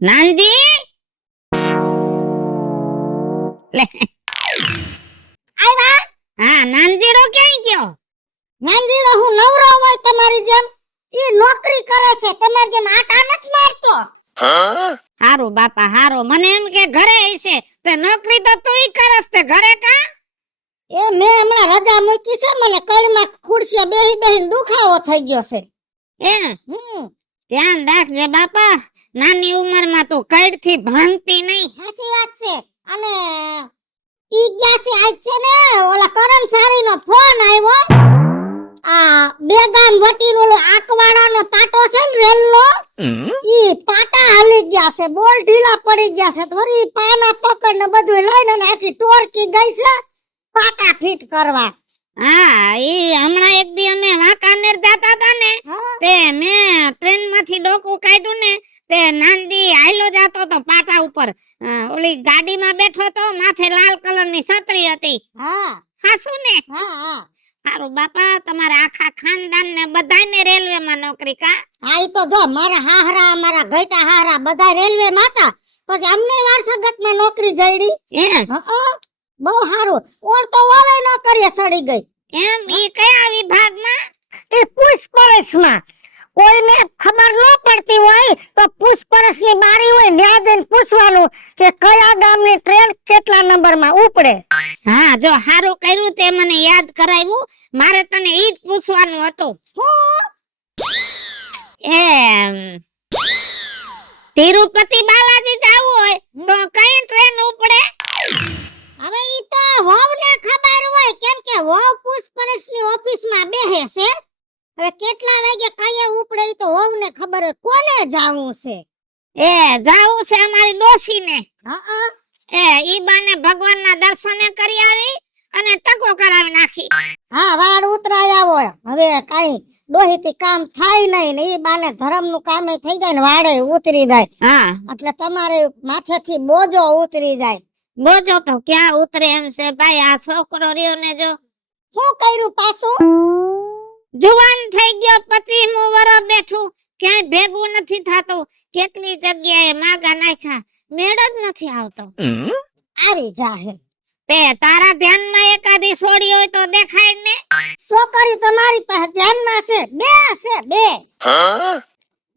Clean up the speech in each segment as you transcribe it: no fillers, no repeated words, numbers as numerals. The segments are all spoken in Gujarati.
નાનજી લે આવ્યા? હા નાનજીડો ક્યાં ગયો? નાનજીડો હું નવરો હોય તમારી જેમ ઈ નોકરી કરે છે, તમારી જેમ આટા નથી મારતો. હારું બાપા હારો, મને એમ કે ઘરે હશે તે નોકરી તો તુંય કરસ તે ઘરે કા? એ મેં હમણાં રજા મૂકી છે, મને કળમાં ખુરશીએ બેહી બેહીને દુખાવો થઈ ગયો છે. એ ધ્યાન રાખજે બાપા, નાની ઉંમરમાં તું કઈડથી ભાંગતી નહીં. સાચી વાત છે. અને ઈ ગયા છે આજ છે ને ઓલા કરમસારીનો ફોન આવ્યો. આ બે ગામ વટીનો ઓલો આકવાડાનો પાટો છે ને રેલનો, ઈ પાટા હાલી ગયા છે, બોલ ઢીલા પડી ગયા છે. વળી પાના પકડ ને બધું લઈને અને આખી ટોરકી ગઈ છે પાટા ફિટ કરવા. હા ઈ હમણાં એક દી અમે વાંકાનેર જાતા હતા ને તે મેં ટ્રેન માંથી ડોકું કાઢ્યું ને તે નાનજી હાઈલો જાતો તો પાટા ઉપર, ઓલી ગાડીમાં બેઠો તો, માથે લાલ કલરની છત્રી હતી. હા હાસુ ને? હા હા હારું બાપા, તમારા આખા ખાનદાન ને બધાને રેલવે માં નોકરી કા? હા ઈ તો જો મારા હાહરા મારા ગઈટા હાહરા બધા રેલવે માં હતા, પછી અમને વારસાગત માં નોકરી જઈડી. બહુ સારું. ઓર તો ઓવે નોકરીએ ચડી ગઈ. એમ? ઈ કયા વિભાગમાં? એ પૂછપરછમાં. કોઈને ખબર ન પડતી હોય તો પૂછપરછની બારી હોય ન્યા જઈને પૂછવાનું કે કયા ગામની ટ્રેન કેટલા નંબરમાં ઉપડે. હા જો હારું કર્યું તે મને યાદ કરાવ્યું, મારે તને ઈ જ પૂછવાનું હતું. એમ તિરુપતિ બાલાજી જાવું હોય તો કઈ ટ્રેન ઉપડે? હવે ઈ તો વહુને ખબર હોય, કેમ કે વહુ પૂછપરછની ઓફિસમાં બેહે છે. હવે કેટલા વાગે કઈએ ઉપડે ઈ તો વહુને ખબર હોય. કોને જાવું છે? એ જાવું છે અમારી ડોશીને. હા ઈ બાને ભગવાનના દર્શને કરી આવી અને ટકો કરાવી નાખી. હા વાડ ઉતરાયા હોય. હવે કાઈ ડોહીથી કામ થાય નહીં ને ઈ બાને ધર્મનું કામે થઈ જાય ને વાડે ઉતરી જાય. હા એટલે તમારે માથેથી બોજો ઉતરી જાય. બોજો તો ક્યાં ઉતરે એમ છે ભાઈ, આ છોકરો રહ્યો ને જો શું કર્યું પાછું? જુવાન થઈ ગયો, 25મું વર્ષ બેઠું, ક્યાંય ભેગું નથી થાતું, કેટલી જગ્યાએ માગા નાખ્યા, મેળ જ નથી આવતો. આવી જાહે. તે તારા ધ્યાનમાં એકાદી છોડી હોય તો દેખાય ને? છોકરી તમારી પાસે ધ્યાનમાં છે? બે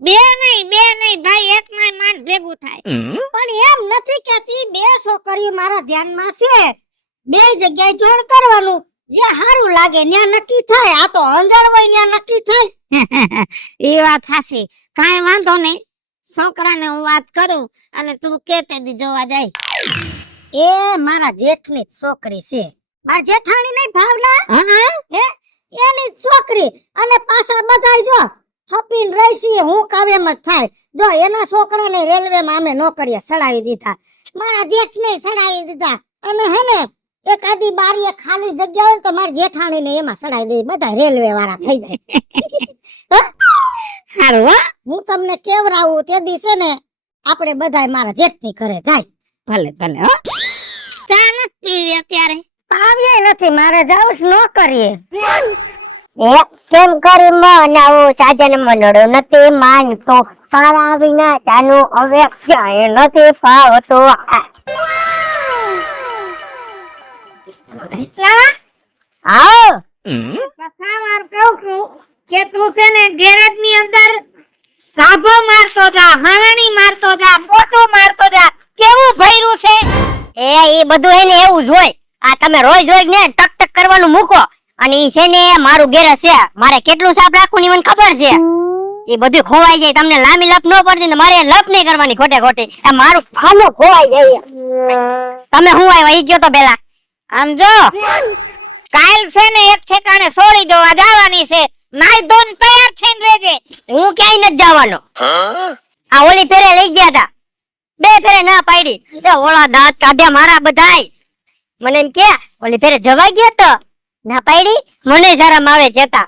બે નહીં ભાઈ, એક નાય માંડ ભેગું થાય. પણ એમ નથી કેતી બે છોકરીઓ મારા ધ્યાનમાં છે. બે જગ્યાએ જોડ કરવાનું, જે સારું લાગે ન્યા નક્કી થાય. આ તો અંજળ હોય ન્યા નક્કી થાય. એ વાત હાસી, કાંઈ વાંધો નહીં, છોકરાને હું વાત કરું અને તું કે તે દી જોવા જાય. એ મારા જેઠની છોકરી છે, મારા જેઠાણી નહીં ભાવના, હે એની છોકરી. અને પાછા બધાય જો હપીન રહીશી હું કાવેમ જ થાય. જો એના છોકરાને રેલવેમાં અમે નોકરીએ સડાવી દીધા, મારા જેઠને સડાવી દીધા. અને હે ને એકાદી બારીએ ખાલી જગ્યા હોય તો મારી જેઠાણીને એમાં સડાવી દે, બધા રેલવે વાળા થઈ જાય. હારું હું તમને કેવરાવું તે દિવસે ને આપણે બધાય મારા જેઠની ઘરે જાય. ભલે ભલે હો. ચા નથી પીવી અત્યારે? આવીએ નથી, મારે જાવ ન કરીએ. કેમ કરી મનાવું સાજન મનડો નથી માનતો, તારા વિના જાનું હવે ક્યાંય નથી ફાવતો. આવો સવાર કહું છું કે તું છે ને ગેરેજ ની અંદર ગાભો મારતો જા, હાણી મારતો જા, પોતો મારતો જા, કેવું ભર્યું છે? એ બધું એને એવું જ હોય. આ તમે રોજ રોજ ને ટક ટક કરવાનું મૂકો, અને ઈ છે ને મારું ગેરેજ છે, મારે કેટલું સાફ રાખવું ની મને ખબર છે. એ બધું ખોવાઈ જાય, તમને લાંબી લપ ન પડતી ને મારે લપ નહીં કરવાની ખોટે ખોટી. આ મારું ફાનું ખોવાઈ જાય. તમે હું આવ્યા ઈ ગયો તો પેલા? આમ જો કાલ છે ને એક ઠેકાણે સોળી જોવા જવાની છે, નાઈ ધોન તૈયાર થઈને રહેજે. હું ક્યાંય નથી જવાનો. આ ઓલી ફેરે લઈ ગયા તા, 2 ફેરે ના પાડી. તો ઓલા દાંત કાઢ્યા મારા બધાય. મને એમ કે ઓલી ફેરે જવા ગયા તો ના પાડી, મને શરમ આવે કેતા.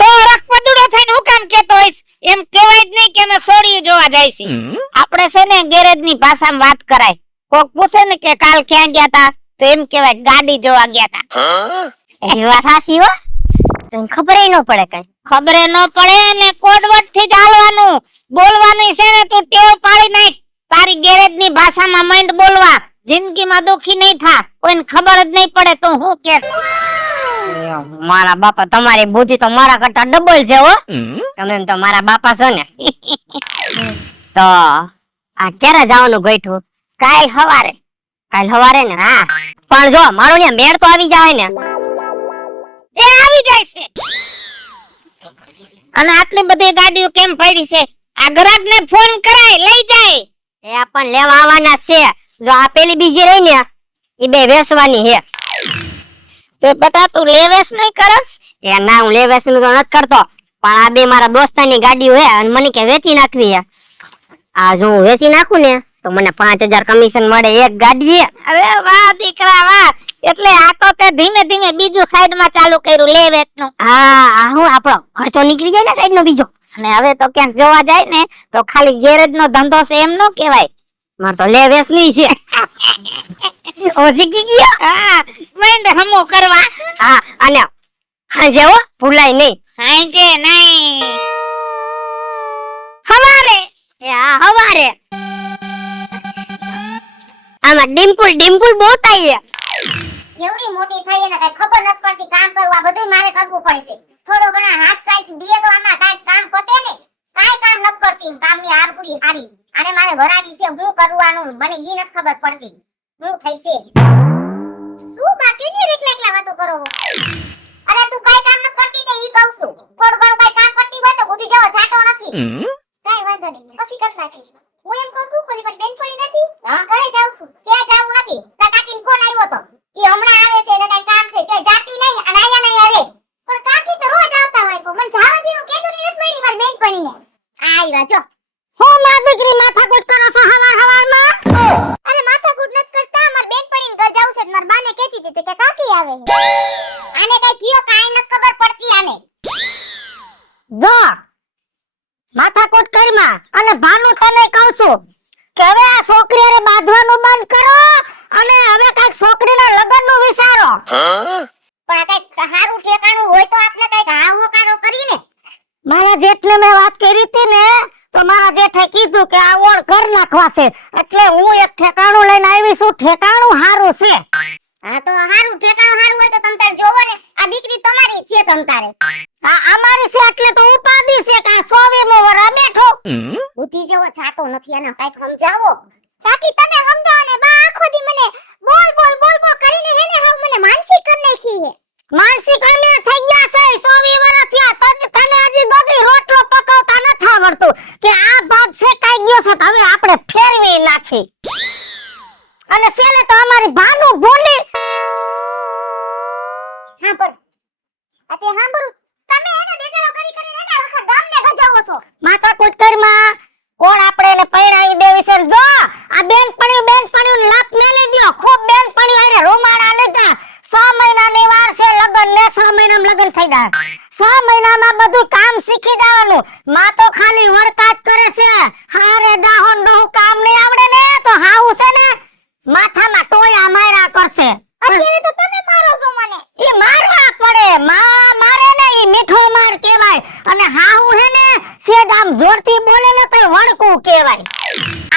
તો રખપદુડો થઈને હું કામ કેતો હોઈશ? એમ કહેવાય જ નહીં કે અમે સોળી જોવા જઈશી. આપણે છે ને ગેરેજ ની ભાષામાં વાત કરાય. કોક પૂછે ને કે કાલ ક્યાં ગયા તા, તો એમ કહેવાય ગાડી જોવા ગયા તા. એ વાત સાચી હો, તને ખબર ન પડે કઈ. ખબરે ન પડે ને કોડવટ થી જ હાલવાનું, બોલવાની છે ને તું ટેવ પાડી નાખ. તારી ગેરેજ ની ભાષામાં માંડ બોલવા. જિંદગીમાં દુખી નહીં થા, કોઈને ખબર જ નહીં પડે તો હું કે. મારા બાપા, તમારી બુદ્ધિ તો મારા કરતા ડબલ છે હો. તમે તો મારા બાપા છો ને. તો આ ક્યારે જવાનું ગોઠવું? કાલ હવારે. કાલ સવારે ને? હા, પણ જો મારો ને મેળ તો આવી જાય ને. એ આવી જાય છે. અને આટલી બધી ગાડીઓ કેમ પડી છે? આ ગ્રાહક ને ફોન કરાય લઈ જાય. એ પણ લેવા આવવાના છે. જો આ પેલી બીજી રહી ને એ બે વેચવાની છે. તે બેટા તું લેવેસ નહીં કરસ? એ ના, હું લેવેસ નું તો નથી કરતો, પણ આ બે મારા દોસ્તાની ગાડીઓ હે અને મને કે વેચી નાખવી હે. આ જો હું વેચી નાખું ને તો મને 5000 કમિશન મળે એક ગાડી. અરે વાહ દીકરા વાહ. એટલે આ તો તે ધીમે ધીમે બીજું સાઈડ માં ચાલુ કર્યું લેવેસ નું. હા, આ હું આપણો ખર્ચો નીકળી જાય ને સાઈડ નો બીજો. અને હવે તો ક્યાંક જોવા જાય ને તો ખાલી ગેરેજ નો ધંધો છે એમ નો કહેવાય. મારે તો લેવેસ ની છે. ઓ શીખી ગયો. હા, માંડ હમો કરવા. હા, અને હાજે હો ભૂલાય નહીં. હાંજે નહીં, હવારે. એ હા, હવારે. આમાં ડિમ્પલ બહુ થાય. એવડી મોટી થઈ ને કઈ ખબર નથી પડતી કામ કરવું આ બધું મારે કરવું પડે છે. થોડો ઘણા હાથ કાઈ દીએ તો આમાં કાઈ કામ પતે ને. કાઈ કામ નથી કરતી, કામની આરપુડી હારી. અને મારે ભરાવી છે હું કરવાનું મને ઈ નથી ખબર પડતી. હું થઈ છે શું બાકીની એકલા વાતો કરો? અરે તું કાઈ કામ નથી કરતી ને ઈ કહું છું. થોડું ઘણું કાઈ કામ કરતી હોય તો બુદ્ધિ જાવ છાટો નથી. કાઈ વાંધો નહીં, પછી કર નાખીશ. હું એમ કહું છું કોઈ પણ બેન પડી નથી. હા, ઘરે જાઉં છું. ક્યાં જાવું નથી? તાર કાકીને ફોન આવ્યો તો. ઈ હમણાં આવે છે ને કઈ કામ છે કે જાતી નહીં અને આયા નહીં અરે. પણ કાકી તો રોજ આવતા હોય. મને જાવા દીનું કેદુની નથી મળી મારી બેન પડીને. આયવા જો. હો માં દીકરી માથાકૂટ કરો છો હવારમાં? અરે માથાકૂટ નથી કરતા, મારી બેન પડીને ઘર જાવું છે. મારી બાને કહેતી હતી કે કાકી આવે છે. આને કઈ થયો કાઈ નથી ખબર પડતી આને. જો માથાકૂટ કરમાં અને ભાનું તને કહું છું કે હવે આ છોકરી અરે બાંધવાનું બંધ કરો અને હવે કઈક છોકરીના લગ્નનું વિચારો. પણ કઈક હારું ઠેકાણું હોય તો આપણે કઈક હાહોકારો કરીને. મારા જેઠને મેં વાત કરી હતી ને તો મારા જેઠે કીધું કે આ ઓળ ઘર નાખવા છે, એટલે હું એક ઠેકાણું લઈને આવી છું. ઠેકાણું હારું છે. હા, તો હારું ઠેકાણું હારું હોય તો તમ તાર જોવો ને. આ દીકરી તમારી છે તમ તારે. હા, અમારી છે એટલે તો ઉપાધિ છે કે 100મો વરા બેઠો. બુદ્ધિ જેવો છાટો નથી, આને કઈક સમજાવો. કાકી તમે સમજાવો ને. બા આખો દી મને બોલ કરીને હેને હવે મને માનસિક કરી નાખી છે. માનસિક અમે થઈ ગયા છે 100 વરા થયા. તને હજી ગોગી રોટલો પકાવતા નથી આવડતું કે આ ભાગ છે કાઈ ગયો છે હવે આપણે ફેરવી નાખી. અને સેલે તો અમારી ભાનું ભૂલી. હા પણ અતે હાંભરું તમે એને દેખાડો કરીને એને આખા ગામને ગજાવો છો. માથા કુટકરમાં કોણ આપણે એને પૈણાવી દેવી છે. જો આ બેનપણીઓ લાપ મેલી દ્યો. ખૂબ બેનપણીઓ આરે રોમાડા લેતા. 6 મહિનાની વાર છે લગન ને 6 મહિનામાં લગન થઈ જાય. 6 મહિનામાં બધું કામ શીખી જવાનું. માં તો ખાલી વળકાજ કરે છે. હારે દાહોન ડોહુ કામ નહીં આવડે ને તો હાઉ છે ને માથામાં ટોળા માર્યા કરશે. અત્યારે તો તમે મારો છો મને. ઈ મારવા પડે. માં મારે ને ઈ મીઠો માર કહેવાય. અને હાહુ હે ને સેજ આમ જોરથી બોલે ને તો વળકું કહેવાય.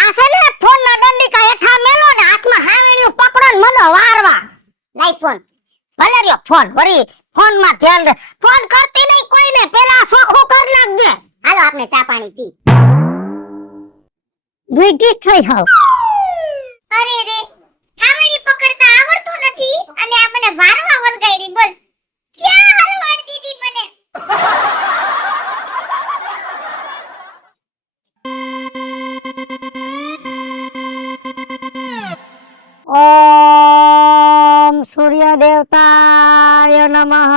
આ છે ને ફોનના દંડિકા હેઠા મેલો ને હાથમાં હાવેણિયું પકડો ને મને વારવા. નહીં ફોન. ભલે રહ્યો ફોન. વરી ફોનમાં ધ્યાન દે. ફોન કરતી નહીં કોઈને. પેલા સોખું કર નાખજે. હાલો આપણે ચા પાણી પી. દુઈટી થઈ હાવ. અરે રે, હાવડી પકડતા આવડતું નથી અને આ મને વારવા વળગાડી. બોલ ક્યાં હલવાડ દીધી મને. ઓમ સૂર્ય દેવતાય નમઃ.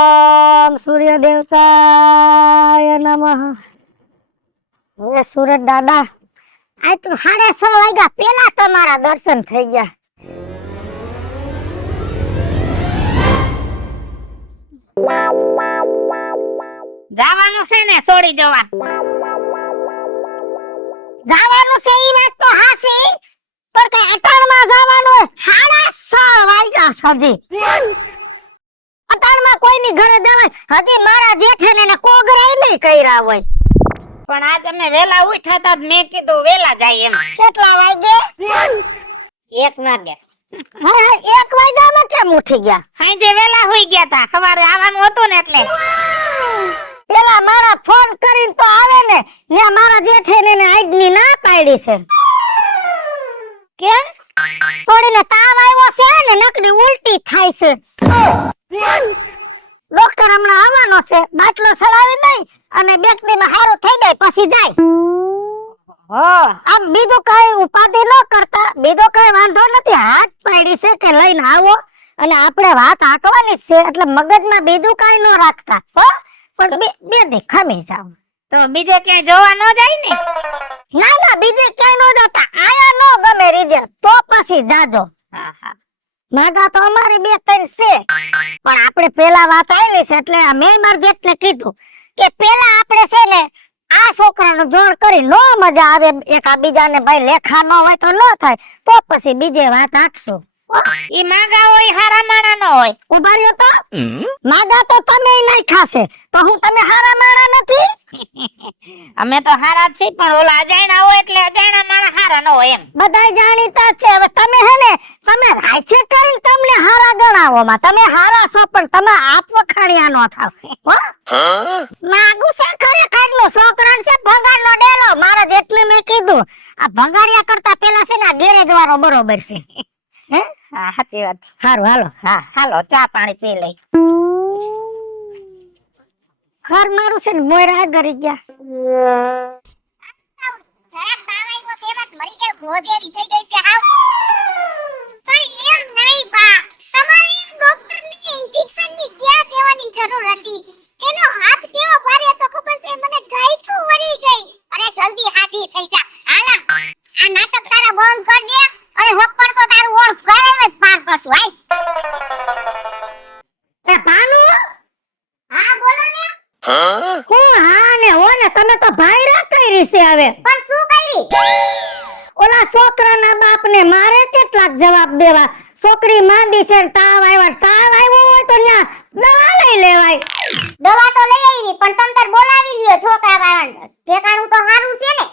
ઓમ સૂર્ય દેવતાય નમઃ. હવે સુરત દાદા આ તો 6:30 વાગ્યા પેલા તમારા દર્શન થઈ ગયા. જવાનું છે ને છોડી જવા. જવાનું છે ઈ વાત તો હાસી, પણ કઈ અટાણમાં જવાનું 6:30 વાગ્યા સુધી. અટાણમાં કોઈની ઘરે જવાય. હજી મારા જેઠે ને કોગરાઈ નહીં કર્યા હોય. પણ આજ અમે વેલા ઉઠ્યા હતા મેં કીધું વેલા જાય એમ. કેટલા વાગે? 1 વાગે. હા 1 વાગ્યામાં કેમ ઉઠી ગયા? સાંજે વેલા હોઈ ગયા તા, સવારે આવવાનું હતું ને એટલે. પેલા મારા ફોન કરીને તો આવે ને મારા જેઠે ને આઈડની ના પાડી છે. કેમ? છોડીને તાવ આવ્યો છે ને નકરી ઉલટી થાય છે. ડોક્ટર હમણાં આવવાનો છે, બાટલો ચડાવી દઈ અને બે દીમાં સારું થઈ જાય પછી જાય. હો આમ બીજું કઈ ઉપાધિ ન કરતા, બીજો કઈ વાંધો નથી. હાથ પાડી છે કે લઈને આવો અને આપણે વાત આંકવાની છે, એટલે મગજમાં બીજું કઈ ન રાખતા. હો પણ બે દી ખમી જાવ. તો બીજે ક્યાંય જોવા ન જાય ને? ના ના બીજે ક્યાંય ન જતા. આયા નો ગમે રીજે તો પછી જાજો. હા હા. માગા તો અમારી 2-3 છે, પણ આપણે પેલા વાત આવેલી છે એટલે મેં માર જેટને કીધું કે પેલા આપણે છે ને આ છોકરાનું જોડ કરી નો મજા આવે, એકા બીજાને ભાઈ લેખા ન હોય તો ન થાય, તો પછી બીજે વાત આખશું. ઈ માગા હોય હારા માણા નો હોય. ઉભા રહ્યો તો માગા તો તમે નહીં ખાશે તો હું તમે હારા માણા નથી? અમે તો હારા જ છીએ, પણ ઓલા અજાણ્યા હોય એટલે અજાણ્યા માણા હારા ન હોય એમ. બધાય જાણીતા છે. હવે તમે હે ને તમે રાઈસે કરીને તમને હારા ગણાવો માં, તમે હારા છો પણ તમે આપ વખાણિયા નો થાવ. હો માગુ છે ખરેખર નો છોકરાને છે ભંગારનો ડેલો. મારા જેટલે મેં કીધું આ ભંગારિયા કરતા પેલા છે ને આ ગેરેજ વાળો બરોબર છે. હે હા સાચી વાત. હારું હાલો. હા હાલો ચા પાણી પી લઈ. ખર મારું છે ને મોયરા ગરી ગયા. એ ભાનુ હા બોલો ને. હું હા ને હો ને તમે તો ભાઈરા કરી છે હવે. પણ શું કરી? ઓલા છોકરાના બાપને મારે કેટલાક જવાબ દેવા. છોકરી માંદી છે ને તાવ આવ્યો હોય તો ન્યા દવા લઈ લેવાય. દવા તો લઈ આવી પણ તમ તાર બોલાવી લ્યો છોકરા વાળાને. ઠેકાણું તો સારું છે ને.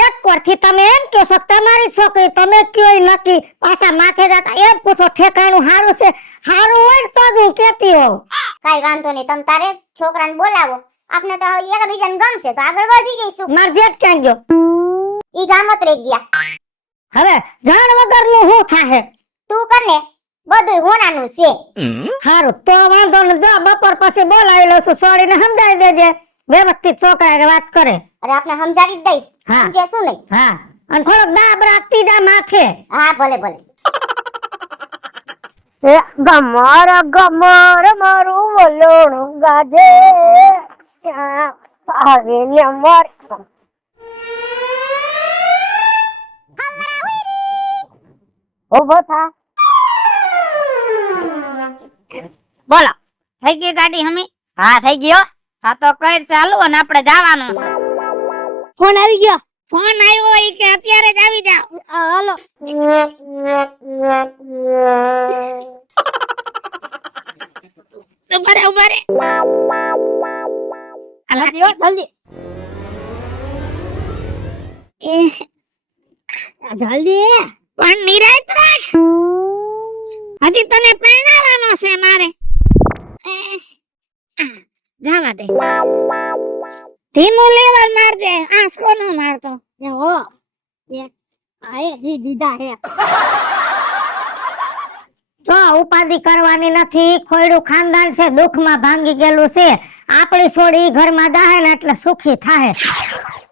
એક કોરથી તમે એમ કહો છો તમારી છોકરી, તમે કયો ઈ નક્કી, પાછા માથે જતા એમ પૂછો ઠેકાણું સારું છે. સારું હોય તો જ હું કહેતી હોઉં. કાઈ વાંધો નહીં, તમ તારે છોકરાને બોલાવો. આપને તો એકબીજાને ગમશે તો આગળ વધી જઈશું. માર જેઠ ક્યાં ગયો? ઈ ગામત રહી ગયા. હવે જાણ વગરનું શું થાહે? તું કરને બધું હોનાનું છે. હારું તો વાંધો ન, જો બપોર પછી બોલાવી લઉં છું. છોડીને સમજાવી દેજે, વ્યવસ્થિત છોકરાને વાત કરે. અરે આપણે સમજાવી જ દઈશ. હા. સમજે શું નહીં. હા અને થોડોક દાબ રાખતી જા માથે. હા ભલે ભલે. ગમર ગમર મારું વલોણું ગાજે, આવે ને મર. ઉભો થા. બોલો થઈ ગઈ ગાડી હમી? હા થઈ ગયો. હા તો કઈ ચાલુ અને આપણે જવાનું છે. ફોન આવી ગયો. ફોન આવ્યો ઈ કે અત્યારે જ આવી જાવ. હાલો. ઉભા રે. જલ્દી જલ્દી પણ નિરાત રાખ. હજી તને પરણાવવાનો છે મારે. જવા દે. ધીમું લેવલ મારજે, આંસકો નો મારતો. હો આય દી દીધા હે. જો ઉપાધિ કરવાની નથી. ખોયડું ખાનદાન છે, દુઃખમાં ભાંગી ગયેલું છે. આપણી છોડી ઘરમાં જાહે ને એટલે સુખી થાહે.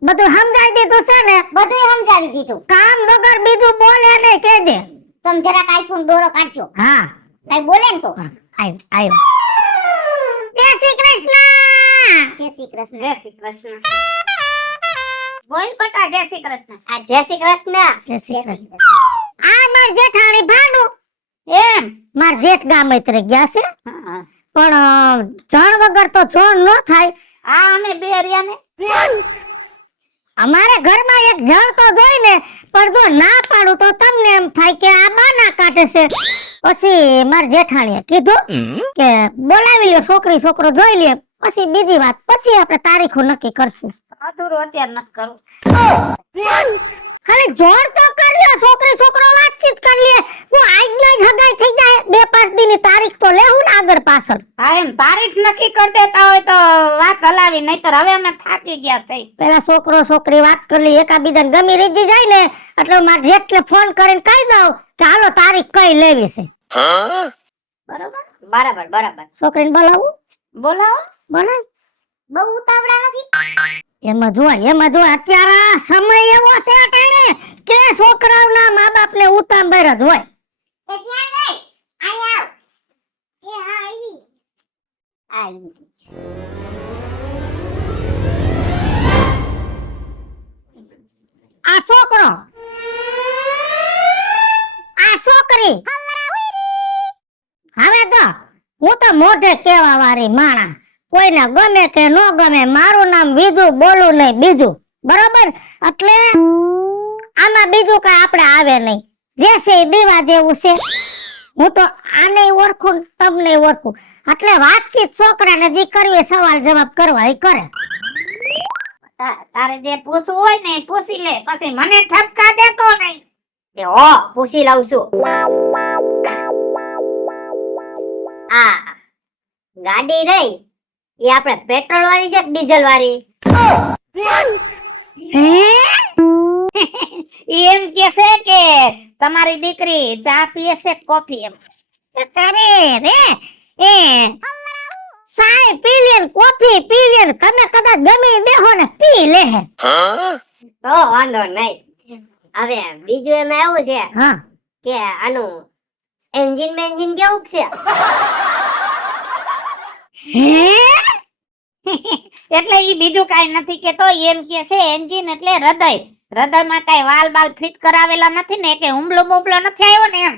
બધું સમજાઈ દીધું છે ને? બધું સમજાવી દીધું. કામ વગર બીજું બોલે નહીં કહેજે. તમે જરા આઈફોન દોરો કાઢજો. હા કઈ બોલે ને તો. આય જય શ્રી કૃષ્ણ. જય શ્રી કૃષ્ણ. જય શ્રી કૃષ્ણ. બોલ પટા જય શ્રી કૃષ્ણ. આ જય શ્રી કૃષ્ણ. જય શ્રી કૃષ્ણ. આ માર જેઠાણી ભાનુ એમ માર જેઠ ગામે તરે ગયા છે, પણ જણ વગર તો જોણ ન થાય. આ અમે બે રહ્યા ને. અમારે ઘરમાં એક જણ તો જોઈ ને, પણ જો ના પાડું તો તમને એમ થાય કે આ બાના કાઢે છે. પછી માર જેઠાણીએ કીધું કે બોલાવી લ્યો છોકરી છોકરો જોઈ લે, પછી બીજી વાત, પછી આપણે તારીખો નક્કી કરશું. અધૂરું અત્યારે નથી કરવું. ખાલી જોડ તો કર્યો, છોકરી છોકરો વાતચીત કરી લે. હું આજના જ હગાઈ થઈ જાય, 2-5 દીની તારીખ તો લેવું ને આગળ પાછળ. હા એમ તારીખ નક્કી કરી દેતા હોય તો વાત હલાવી, નહીતર હવે અમે થાકી ગયા છે. પેલા છોકરો છોકરી વાત કરી લે, એકાબીજાને ગમી રીજી જાય ને એટલે મારે જેટલે ફોન કરીને કહી દઉં કે હાલો તારીખ કઈ લેવી છે. બરોબર, બરાબર બરાબર. છોકરીને બોલાવું? બોલાવો. બોલાય. બહુ ઉતાવળા નથી. એમાં જો અત્યારે આ સમય એવો છે અટાણે કે છોકરાઓના મા બાપને ઉતાંબર જ હોય. એ ક્યાં ગઈ? આય આવ. એ હા આવી. આવી. આ છોકરો, આ છોકરી, હવે તો હું તો મોઢે કેવા વાળી માણા, કોઈને ગમે કે ન ગમે, મારું નામ બીજું બોલું નહીં બીજું, બરોબર? એટલે આમાં બીજું કઈ આપણે આવે નહીં, જે છે એ દીવા જેવું છે. હું તો આને ઓળખું ને તમને ઓળખું, એટલે વાતચીત છોકરાને જે કરવી સવાલ જવાબ કરવા એ કરે. તારે જે પૂછવું હોય ને એ પૂછી લે, પછી મને ઠપકા દેતો નહીં. એ હો પૂછી લઉં છું. આ ગાડી રહી એ આપણે પેટ્રોલ વાળી છે કે ડીઝલ વાળી? એમ કે છે કે તમારી દીકરી ચા પીએ છે કે કોફી? એમ કરે રે એ ચાય પી લે ને કોફી પી લે ને, તમે કદાચ ગમે દેહો ને પી લે. તો વાંધો નહીં. હવે બીજું એમાં એવું છે હા કે આનું એન્જિન મેન્જિન કેવું છે? એટલે ઈ બીજું કાઈ નથી કેતો, એમ કે છે એન્જિન એટલે હૃદય. હૃદયમાં કાઈ વાલ બાલ ફિટ કરાવેલા નથી ને કે હુમલો મુમલો નથી આવ્યો ને એમ.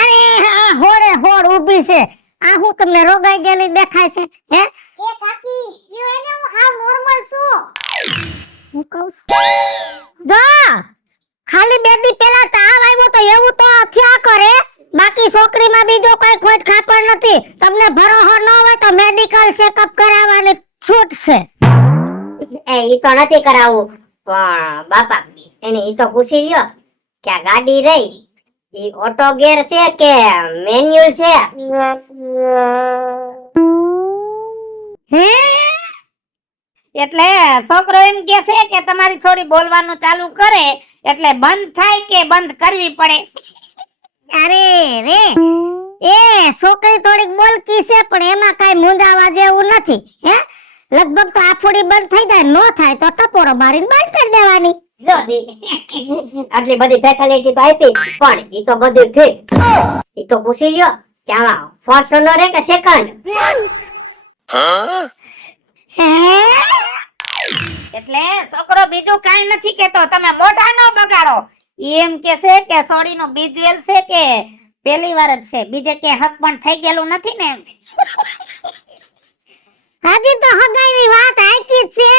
અરે આ હોડે હોડ ઊભી છે, આ હું તમને રોગાઈ ગયેલી દેખાય છે? હે એ કાકી યો એને હું હાવ નોર્મલ છું. હું કહું છું જો ખાલી 2 દી પહેલા તાવ આવ્યો તો એવું તો થયા કરે, બાકી છોકરીમાં બીજો કોઈ ખોટ ખાપર નથી. તમને ભરોસો ન હોય તો મેડિકલ ચેકઅપ કરાવવાની છૂટ છે. ઈ તો નથી કરાવવું, પણ બાપા એને ઈ તો પૂછી લ્યો કે આ ગાડી રહી ઈ ઓટો ગેર છે કે મેન્યુઅલ છે? હે એટલે છોકરો એમ કે છે કે તમારી થોડી બોલવાનું ચાલુ કરે એટલે બંધ થાય કે બંધ કરવી પડે? અરે રે એ છોકરી થોડીક બોલકી છે પણ એમાં કઈ મુંજાવા જેવું નથી. હે લગભગ તો આફોડી બંધ થઈ જાય, નો થાય તો ટપોરો મારીને બંધ કરી દેવાની. જો આટલી બધી ફેસિલિટી તો આપી, પણ ઈ તો બધું ઠીક. ઈ તો પૂછી લ્યો કે આમાં ફર્સ્ટ ઓનર હે કે સેકન્ડ? હે એટલે છોકરો બીજું કાઈ નથી કેતો, તમે મોઢા ન બગાડો. એમ કે છે કે સોડીનો બીજવેલ છે કે પહેલી વાર જ છે, બીજે કે હક પણ થઈ ગયેલું નથી ને એમ. હજી તો હગાઈની વાત આકી જ છે.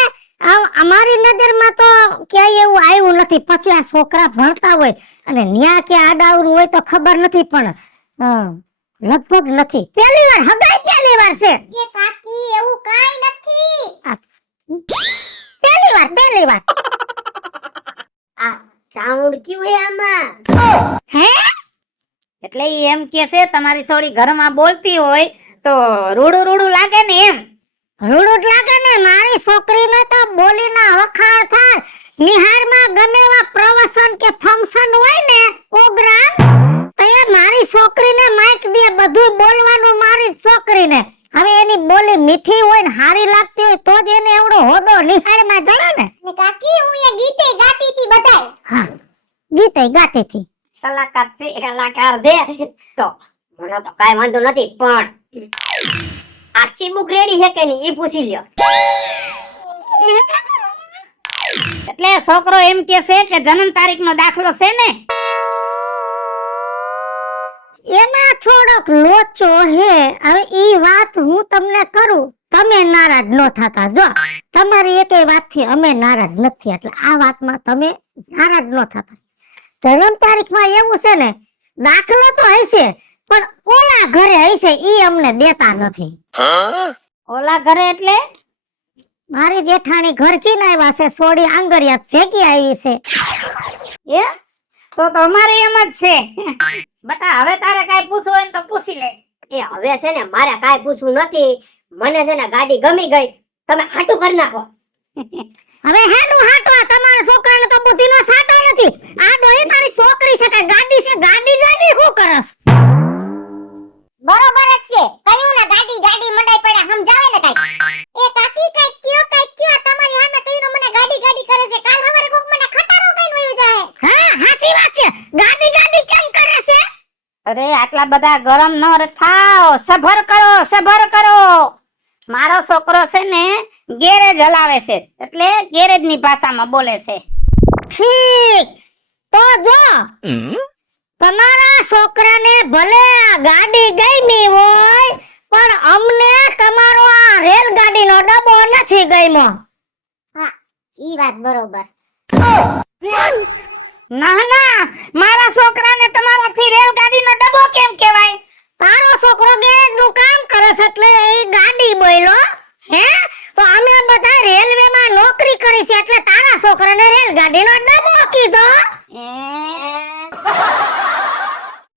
અમારી નજરમાં તો ક્યાંય એવું આવ્યું નથી. પછી આ છોકરા ભણતા હોય અને ન્યા કે આડાવરું હોય તો ખબર નથી, પણ લગભગ નથી. પહેલી વાર હગાઈ પહેલી વાર છે. એ કાકી એવું કાઈ નથી. પહેલી વાર આ સાઉન્ડ ક્યું હે આમાં? હે એટલે ઈ એમ કે છે તમારી સોડી ઘરમાં બોલતી હોય તો રૂડું રૂડું લાગે ને એમ. રૂડું જ લાગે ને. મારી છોકરીને તો બોલીના વખાણ થાય. નિહારમાં ગમે એવા પ્રવચન કે ફંક્શન હોય ને પ્રોગ્રામ, તો એ મારી છોકરીને માઈક દે, બધું બોલવાનું મારી છોકરીને. હવે એની બોલી મીઠી હોય ને હારી લાગતી હોય તો જ એને એવડો હોદો નિહાળમાં જડે ને. કાકી હું એ ગીતે ગાતી હતી બધાય. હા ગીતે ગાતી હતી. કલાકાર છે, કલાકાર છે તો મને તો કાઈ વાંધો નથી, પણ આરસી બુક રેડી છે કે નહીં ઈ પૂછી લ્યો. એટલે છોકરો એમ કે છે કે જન્મ તારીખનો દાખલો છે ને? એમાં થોડોક લોચો હે. હવે ઈ વાત હું તમને કરું, તમે નારાજ ન થતા. જો તમારી એકેય વાતથી અમે નારાજ નથી, એટલે આ વાતમાં તમે નારાજ ન થતા. જન્મ તારીખમાં એવું છે ને, દાખલો તો હશે પણ ઓલા ઘરે હશે ઈ અમને દેતા નથી. ઓલા ઘરે એટલે મારી જેઠાણી ઘર કી આવ્યા છે, સોડી આંગરિયા ફેંકી આવી છે. એ તો અમારે એમ જ છે. બટા હવે તારે કાઈ પૂછવું હોય ને તો પૂછી લે. એ હવે છે ને મારે કાંઈ પૂછવું નથી. મને છે ને ગાડી ગમી ગઈ, તમે હાટું કરી નાખો. હવે હેડું હાટવા, તમારા છોકરાને તો બુદ્ધિનો સાટો નથી. આ ડોહી તારી છોકરી છે, કઈ ગાડી છે, ગાડી શું કરસ? બરોબર જ છે, કયું ને ગાડી ગાડી મંડાઈ પડ્યા, સમજાવે ને કાઈ. એ કાકી કઈ કયો તમારી સામે કઈનો મને ગાડી ગાડી કરે છે. કાલ સવારે કોક મને ખટારો કઈ વયું જાહે. હા સાચી વાત છે, ગાડી કેમ કરે છે? અરે આટલા બધા ગરમ ન થાઓ, સબર કરો. મારો છોકરો છે ને ગેરેજ હલાવે છે, એટલે ગેરેજ ની ભાષામાં બોલે છે. ઠીક, તો જો તમારા છોકરાને ભલે આ ગાડી ગમી હોય, પણ અમને તમારો આ રેલગાડીનો ડબ્બો નથી ગમ્યો. ઈ વાત બરોબર. ના મારા છોકરાને તમારાથી રેલગાડીનો ડબ્બો કેમ કહેવાય? તારો છોકરો ગેરેજ નું કામ કરે છે એટલે એ ગાડી બોલ્યો. હે, તો અમે બધા રેલવેમાં નોકરી કરી છે એટલે તારા છોકરાને રેલગાડીનો ડબ્બો કીધો.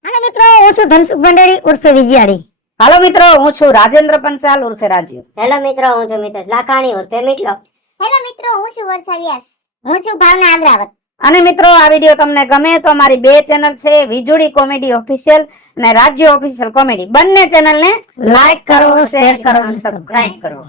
હાલો મિત્રો, હું છું ધનસુખ ભંડેરી ઉર્ફે વિજયાડી. હાલો મિત્રો, હું છું રાજેન્દ્ર પંચાલ ઉર્ફે રાજુ. હેલો મિત્રો, હું છું મિતેશ લાખાણી ઉર્ફે મિટલો. હેલો મિત્રો, હું છું વર્ષા વ્યાસ. હું છું ભાવના અમરાવત. અને મિત્રો, આ વિડિયો તમને ગમે તો અમારી બે ચેનલ છે, વીજળી કોમેડી ઓફિશિયલ અને રાજ્ય ઓફિશિયલ કોમેડી. બંને ચેનલને લાઈક કરો, શેર કરો અને સબસ્ક્રાઇબ કરો.